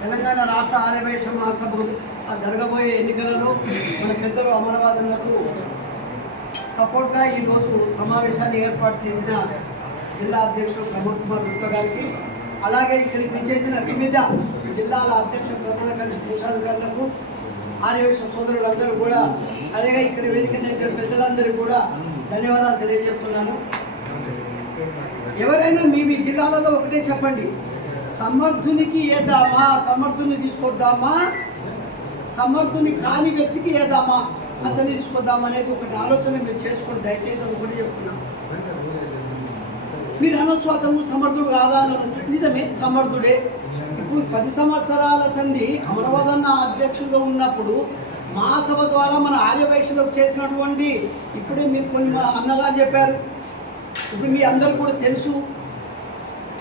తెలంగాణ రాష్ట్ర ఆర్యవైశ్య మహాసభ ఆ జరగబోయే ఎన్నికలలో మన పెద్దలు అమరవాదులకు సపోర్ట్గా ఈరోజు సమావేశాన్ని ఏర్పాటు చేసిన జిల్లా అధ్యక్షుడు ప్రమోద్ కుమార్ గుప్త గారికి అలాగే ఇక్కడికి విచ్చేసిన వివిధ జిల్లాల అధ్యక్ష ప్రధాన కలిసి కోశాధికారులకు ఆర్యవైశ్య సోదరులందరూ కూడా అలాగే ఇక్కడ వేదిక చేసిన పెద్దలందరూ కూడా ధన్యవాదాలు తెలియజేస్తున్నాను. ఎవరైనా మీ మీ జిల్లాలలో ఒకటే చెప్పండి. సమర్థునికి ఏదామా? సమర్థుని తీసుకొద్దామా? సమర్థుని కాని వ్యక్తికి ఏదామా? అతన్ని తీసుకొద్దామా అనేది ఒకటి ఆలోచన మీరు చేసుకోండి దయచేసి అది ఒకటి చెప్తున్నాను మీరు అనొచ్చు అతను సమర్థుడు కాదా అని అనొచ్చు. నిజమే సమర్థుడే. ఇప్పుడు పది సంవత్సరాల సంధి అమరవదన్న అధ్యక్షుడిగా ఉన్నప్పుడు మహాసభ ద్వారా మన ఆర్య ఆర్యవైశ్యులకు చేసినటువంటి ఇప్పుడే మీరు కొన్ని మా అన్నగారు చెప్పారు. ఇప్పుడు మీ అందరు కూడా తెలుసు.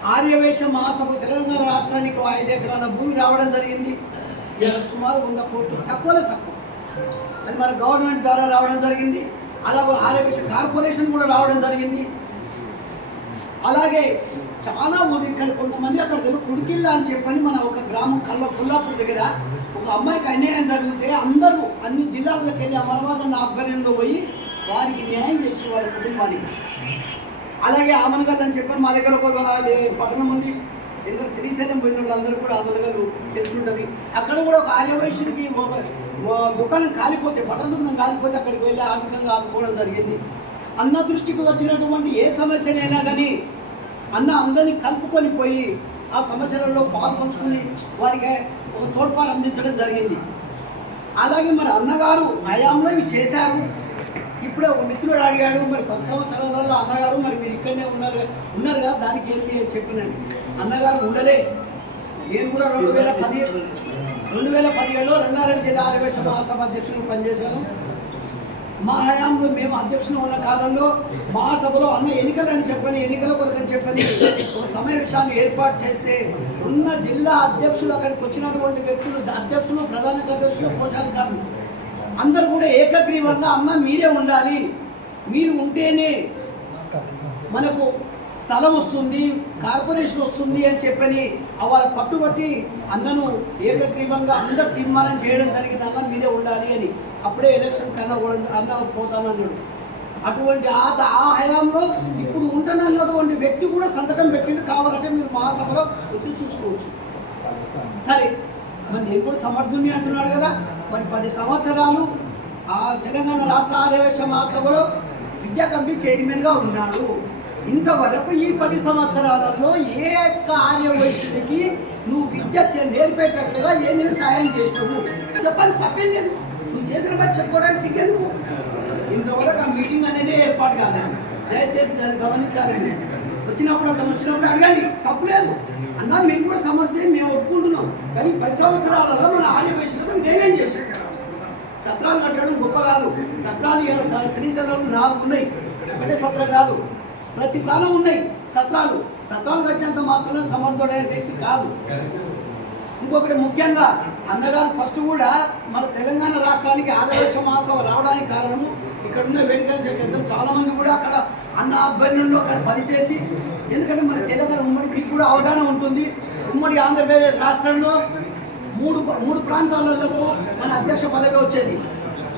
ఆర్యవేశ మహాసభ తెలంగాణ రాష్ట్రానికి ఐదు ఎకరాల భూమి రావడం జరిగింది. ఇలా సుమారు వంద కోట్లు తక్కువలో తక్కువ. అది మన గవర్నమెంట్ ద్వారా రావడం జరిగింది. అలాగే ఆరోగ్య కార్పొరేషన్ కూడా రావడం జరిగింది. అలాగే చాలా మంది ఇక్కడ కొంతమంది అక్కడ తెలుగు కుడికిల్లా అని చెప్పని మన ఒక గ్రామం కళ్ళ పుల్లాపూర్ దగ్గర ఒక అమ్మాయికి అన్యాయం జరిగితే అందరూ అన్ని జిల్లాలకు వెళ్ళి అమరవాదన్న ఆధ్వర్యంలో పోయి వారికి న్యాయం చేసిన వారి కుటుంబానికి. అలాగే ఆమనగల్ అని చెప్పని మా దగ్గర ఒక పట్టణం ఉంది. ఎందుకంటే శ్రీశైలం పోయిన వాళ్ళందరూ కూడా ఆమనగల్ తెలిసి ఉంటుంది అక్కడ కూడా ఒక ఆర్యవైశ్యుడికి ఒక దుకాణం కాలిపోతే బట్టల దుకాణం కాలిపోతే అక్కడికి వెళ్ళి ఆర్థికంగా ఆదుకోవడం జరిగింది. అన్న దృష్టికి వచ్చినటువంటి ఏ సమస్యనైనా కానీ అన్న అందరినీ కలుపుకొని పోయి ఆ సమస్యలలో పాల్పంచుకుని వారికి ఒక తోడ్పాటు అందించడం జరిగింది. అలాగే మరి అన్నగారు హయాంలో ఇవి చేశారు. ఇప్పుడే ఒక మిత్రుడు అడిగాడు మరి పది సంవత్సరాలలో అన్నగారు మరి మీరు ఇక్కడనే ఉన్నారు ఉన్నారు కదా దానికి ఏమి చెప్పినండి. అన్నగారు ఉండలే. నేను కూడా రెండు వేల పది రెండు వేల పదిహేడులో రంగారెడ్డి జిల్లా ఆర్యవేశ మహాసభ అధ్యక్షుడిగా పనిచేశాను మా హయాంలో మేము అధ్యక్షులు ఉన్న కాలంలో మహాసభలో అన్న ఎన్నికలు అని చెప్పని ఎన్నికల కొరకు అని చెప్పని ఒక సమావేశాన్ని ఏర్పాటు చేస్తే ఉన్న జిల్లా అధ్యక్షులు అక్కడికి వచ్చినటువంటి వ్యక్తులు అధ్యక్షులు ప్రధాన కార్యదర్శులు కోశాధికారులు అందరూ కూడా ఏకగ్రీవంగా అమ్మ మీరే ఉండాలి. మీరు ఉంటేనే మనకు స్థలం వస్తుంది కార్పొరేషన్ వస్తుంది అని చెప్పని వాళ్ళ పట్టుబట్టి అన్నను ఏకగ్రీవంగా అందరు తీర్మానం చేయడం జరిగింది అన్న మీరే ఉండాలి అని. అప్పుడే ఎలక్షన్ కన్నా కూడా అన్న పోతానన్నాడు అటువంటి ఆ ఆ హయాంలో ఇప్పుడు ఉంటున్నటువంటి వ్యక్తి కూడా సంతకం పెట్టిండు కావాలంటే మీరు మహాసభలో వచ్చి చూసుకోవచ్చు. సరే మరి నేను కూడా సమర్థుని అంటున్నాడు కదా మరి పది సంవత్సరాలు ఆ తెలంగాణ రాష్ట్ర ఆర్యవేశ మహాసభలో విద్యా కమిటీ చైర్మన్గా ఉన్నాడు. ఇంతవరకు ఈ పది సంవత్సరాలలో ఏ యొక్క ఆర్యవైశ్యుడికి నువ్వు విద్య నేర్పేటట్లుగా ఏమేమి సాయం చేసినావు చెప్పండి తప్పేం లేదు. నువ్వు చేసిన పని చెప్పుకోవడానికి సిగ్గెందుకు? ఇంతవరకు ఆ మీటింగ్ అనేది ఏర్పాటు కాలేదు. దయచేసి దాన్ని గమనించాలి మీరు. వచ్చినప్పుడు అంత వచ్చినప్పుడు అడగండి. తప్పులేదు అన్నా మీరు కూడా సమర్థి మేము ఒప్పుకుంటున్నాం. కానీ పది సంవత్సరాలలో మన ఆర్యవేశ్యులకు నేనేం చేశాం సత్రాలు కట్టడం గొప్ప కాదు. సత్రాలు ఇవాళ శ్రీశైలంలో నాలుగు ఉన్నాయి ఒకటే సత్రం కాదు. ప్రతి తాళం ఉన్నాయి. సత్రాలు. సత్రాలు కట్టినంత మాత్రమే సమర్థుడైన వ్యక్తి కాదు. ఇంకొకటి ముఖ్యంగా అన్నగారు ఫస్ట్ కూడా మన తెలంగాణ రాష్ట్రానికి ఆదివాసీ మహాసభ రావడానికి కారణము ఇక్కడ ఉన్న వేడుకల పెద్దలు చాలా మంది కూడా అక్కడ అన్న ఆధ్వర్యంలో అక్కడ పనిచేసి ఎందుకంటే మన తెలంగాణ ఉమ్మడి మీకు కూడా అవగాహన ఉంటుంది. ఉమ్మడి ఆంధ్రప్రదేశ్ రాష్ట్రంలో మూడు మూడు ప్రాంతాలకు మన అధ్యక్ష పదవి వచ్చేది.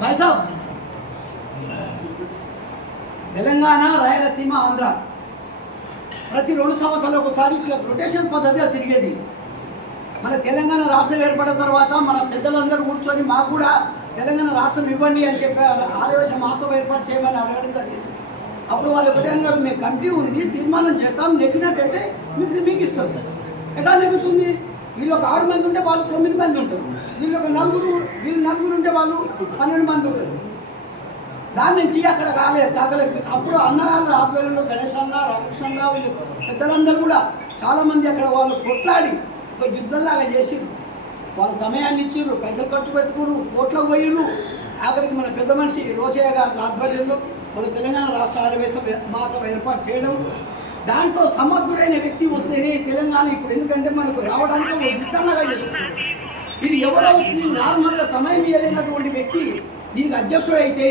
వైసాబ్ తెలంగాణ రాయలసీమ ఆంధ్ర. ప్రతి రెండు సంవత్సరాలు ఒకసారి ఇట్లా రొటేషన్ పద్ధతిగా తిరిగేది. మన తెలంగాణ రాష్ట్రం ఏర్పడిన తర్వాత మన పెద్దలందరూ కూర్చొని మాకు కూడా తెలంగాణ రాష్ట్రం ఇవ్వండి అని చెప్పి ఆదివేశ మాసం ఏర్పాటు చేయమని అడగడం జరిగింది. అప్పుడు వాళ్ళు ఒకటే అన్నారు మీకు కమిటీ ఉంది తీర్మానం చేస్తాం నెగ్గినట్టయితే మీకు మీకు ఇస్తాం. ఎట్లా నెగ్గుతుంది? వీళ్ళు ఒక ఆరు మంది ఉంటే వాళ్ళు తొమ్మిది మంది ఉంటారు. వీళ్ళు ఒక నలుగురు వీళ్ళు నలుగురు ఉంటే వాళ్ళు పన్నెండు మంది ఉంటారు. దాని నుంచి అక్కడ కాలేదు కాగలేదు అప్పుడు అన్నగారు ఆధ్వర్యంలో గణేష్ అన్న రామకృష్ణ అన్న వీళ్ళు పెద్దలందరూ కూడా చాలామంది అక్కడ వాళ్ళు కొట్లాడి ఒక యుద్ధంలాగా చేసిరు వాళ్ళ సమయాన్ని ఇచ్చిర్రు పైసలు ఖర్చు పెట్టుకున్నారు కోట్లకు పోయిర్రు. ఆఖరికి మన పెద్ద మనిషి రోసయ్య గారి ఆధ్వర్యంలో మన తెలంగాణ రాష్ట్ర ఆడవేశం మాసం ఏర్పాటు చేయడం. దాంట్లో సమర్థుడైన వ్యక్తి వస్తేనే తెలంగాణ ఇప్పుడు ఎందుకంటే మనకు రావడానికి ఒక యుద్ధంలాగా చేస్తున్నారు ఇది ఎవరో నార్మల్గా సమయం ఇవ్వలేనటువంటి వ్యక్తి దీనికి అధ్యక్షుడైతే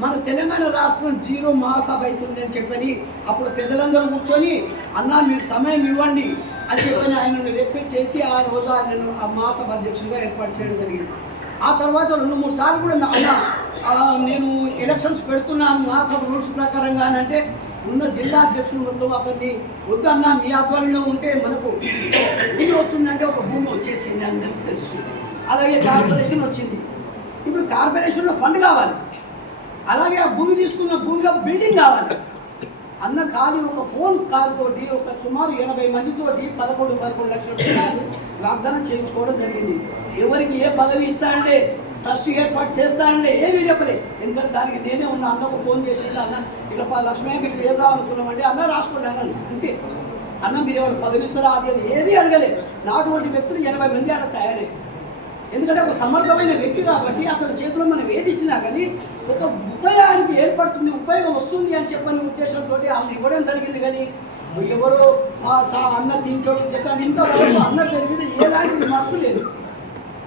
మన తెలంగాణ రాష్ట్రం జీరో మహాసభ అవుతుంది అని చెప్పని అప్పుడు పెద్దలందరూ కూర్చొని అన్నా మీరు సమయం ఇవ్వండి అని చెప్పని ఆయనను రిక్వెస్ట్ చేసి ఆ రోజు ఆయనను ఆ మహాసభ అధ్యక్షుడిగా ఏర్పాటు చేయడం జరిగింది. ఆ తర్వాత రెండు మూడు సార్లు కూడా అన్న నేను ఎలక్షన్స్ పెడుతున్నాను మహాసభ రూల్స్ ప్రకారంగా అని అంటే ఉన్న జిల్లా అధ్యక్షుడు మొత్తం అతన్ని వద్దన్నా మీ ఆధ్వర్యంలో ఉంటే మనకు భూమి వస్తుందంటే ఒక భూమి వచ్చేసింది అందరికీ తెలుసు. అలాగే కార్పొరేషన్ వచ్చింది. ఇప్పుడు కార్పొరేషన్లో ఫండ్ కావాలి. అలాగే ఆ భూమి తీసుకున్న భూమిలో బిల్డింగ్ కావాలి. అన్న ఖాళీ ఒక ఫోన్ కాల్ తోటి ఒక సుమారు ఎనభై మందితోటి పదకొండు పదకొండు లక్షల రూపాయలు వాగ్దానం చేయించుకోవడం జరిగింది. ఎవరికి ఏ పదవి ఇస్తానంటే ట్రస్ట్ ఏర్పాటు చేస్తానంటే ఏమీ చెప్పలే. ఎందుకంటే దానికి నేనే ఉన్న అన్నకు ఫోన్ చేసి అన్న ఇట్లా పది లక్షల ఇట్లా చేద్దాం అనుకున్నామంటే అన్న రాసుకోండి అన్న అంతే. అన్న మీరు ఎవరు పదవి ఇస్తారా అది అని ఏది అడగలే. నాటువంటి వ్యక్తులు ఎనభై మంది అక్కడ తయారయ్యారు. ఎందుకంటే ఒక సమర్థమైన వ్యక్తి కాబట్టి అతని చేతిలో మనం ఏది ఇచ్చినా కానీ ఒక ఉపయోగానికి ఏర్పడుతుంది ఉపయోగం వస్తుంది అని చెప్పని ఉద్దేశంతో వాళ్ళని ఇవ్వడం జరిగింది కానీ ఎవరో అన్న తింటోడు చేస్తాడు ఇంతవరకు అన్న పేరు మీద ఎలాంటి మార్పు లేదు.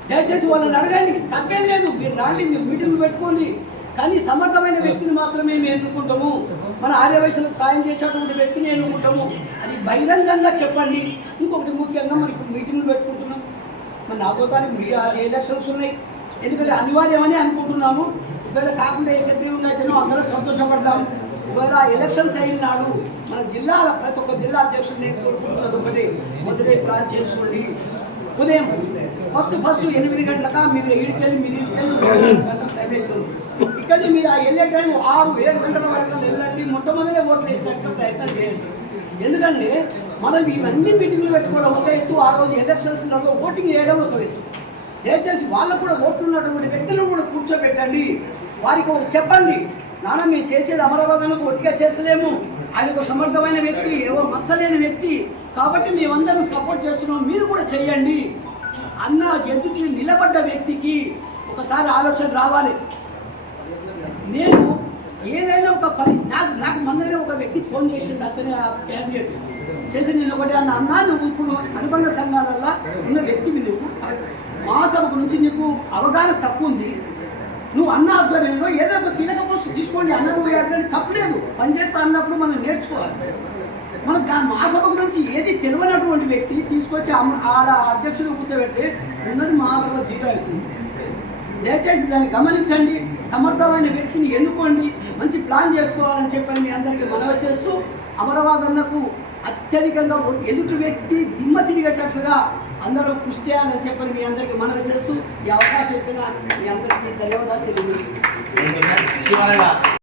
దయచేసి వాళ్ళని అడగండి తప్పేం లేదు. మీరు రాండి మీరు మీటింగ్లు పెట్టుకోండి. కానీ సమర్థమైన వ్యక్తిని మాత్రమే మేము ఎన్నుకుంటాము. మన ఆర్యవయసులకు సాయం చేసేటువంటి వ్యక్తిని ఎన్నుకుంటాము. అని బహిరంగంగా చెప్పండి. ఇంకొకటి ముఖ్యంగా మరి ఇప్పుడు మీటింగ్లు పెట్టుకుంటాం. నాతో నాలుగో ఎలక్షన్స్ ఉన్నాయి. ఎందుకంటే అనివార్యమని అనుకుంటున్నాము. ఒకవేళ కాకుండా ఏకగ్రీవంగా అయితేనో అందరం సంతోషపడతాం ఒకవేళ ఎలక్షన్స్ అయిన నాడు మన జిల్లాల ప్రతి ఒక్క జిల్లా అధ్యక్షుడు నేను కోరుకుంటున్నది ఒకటి. మొదటి ప్లాన్ చేసుకోండి. ఉదయం ఫస్ట్ ఫస్ట్ ఎనిమిది గంటలక మీరు ఏడుకెళ్ళి మీరు ఇంటికెళ్ళి గంటల టైం అవుతుంది ఇక్కడ మీరు ఆ వెళ్ళే టైం ఆరు ఏడు గంటల వరకు వెళ్ళండి. మొట్టమొదటి ఓట్లు వేసినట్టు ప్రయత్నం చేయండి. ఎందుకంటే మనం ఇవన్నీ మీటింగ్లు పెట్టుకోవడం ఒక ఎత్తు ఆ రోజు ఎలక్షన్స్లలో ఓటింగ్ చేయడం ఒక ఎత్తు. దయచేసి వాళ్ళకు కూడా ఓట్లు ఉన్నటువంటి వ్యక్తులను కూడా కూర్చోబెట్టండి. వారికి ఒకటి చెప్పండి. నాన్న మేము చేసేది అమరావతిలకు ఒట్టిగా చేస్తలేము. ఆయన ఒక సమర్థమైన వ్యక్తి ఎవరు మచ్చలేని వ్యక్తి. కాబట్టి మేమందరం సపోర్ట్ చేస్తున్నాం. మీరు కూడా చేయండి అన్న ఎదుటి నిలబడ్డ వ్యక్తికి ఒకసారి ఆలోచన రావాలి. నేను ఏదైనా ఒక పని నాకు నాకు మొన్ననే ఒక వ్యక్తి ఫోన్ చేసిండు అతని ఆ క్యాండిడేట్. చేసి నేను ఒకటి అన్న. అన్నా నువ్వు ఇప్పుడు అనుబంధ సంఘాలలో ఉన్న వ్యక్తివి నువ్వు మా సభ గురించి నీకు అవగాహన తప్పు ఉంది. నువ్వు అన్న ఆధ్వర్యంలో ఏదో ఒక కీలక పోస్ట్ తీసుకోండి అన్న పోయాడు తప్పలేదు పనిచేస్తా అన్నప్పుడు మనం నేర్చుకోవాలి. మనం దాని మా సభ గురించి ఏది తెలియనటువంటి వ్యక్తి తీసుకొచ్చి ఆడ అధ్యక్షుడు కూర్చోబెట్టి ఉన్నది మహాసభ జీరో అవుతుంది. దయచేసి దాన్ని గమనించండి. సమర్థమైన వ్యక్తిని ఎన్నుకోండి. మంచి ప్లాన్ చేసుకోవాలని చెప్పని మీ అందరికీ మనవి చేస్తూ అమరవాదన్నకు అత్యధికంగా ఎదుటి వ్యక్తి దిమ్మ తిరిగేటట్లుగా అందరూ కృషి చేయాలని చెప్పని మీ అందరికీ మనవి చేస్తూ ఈ అవకాశం ఇచ్చిన మీ అందరికీ ధన్యవాదాలు తెలియజేస్తున్నాను.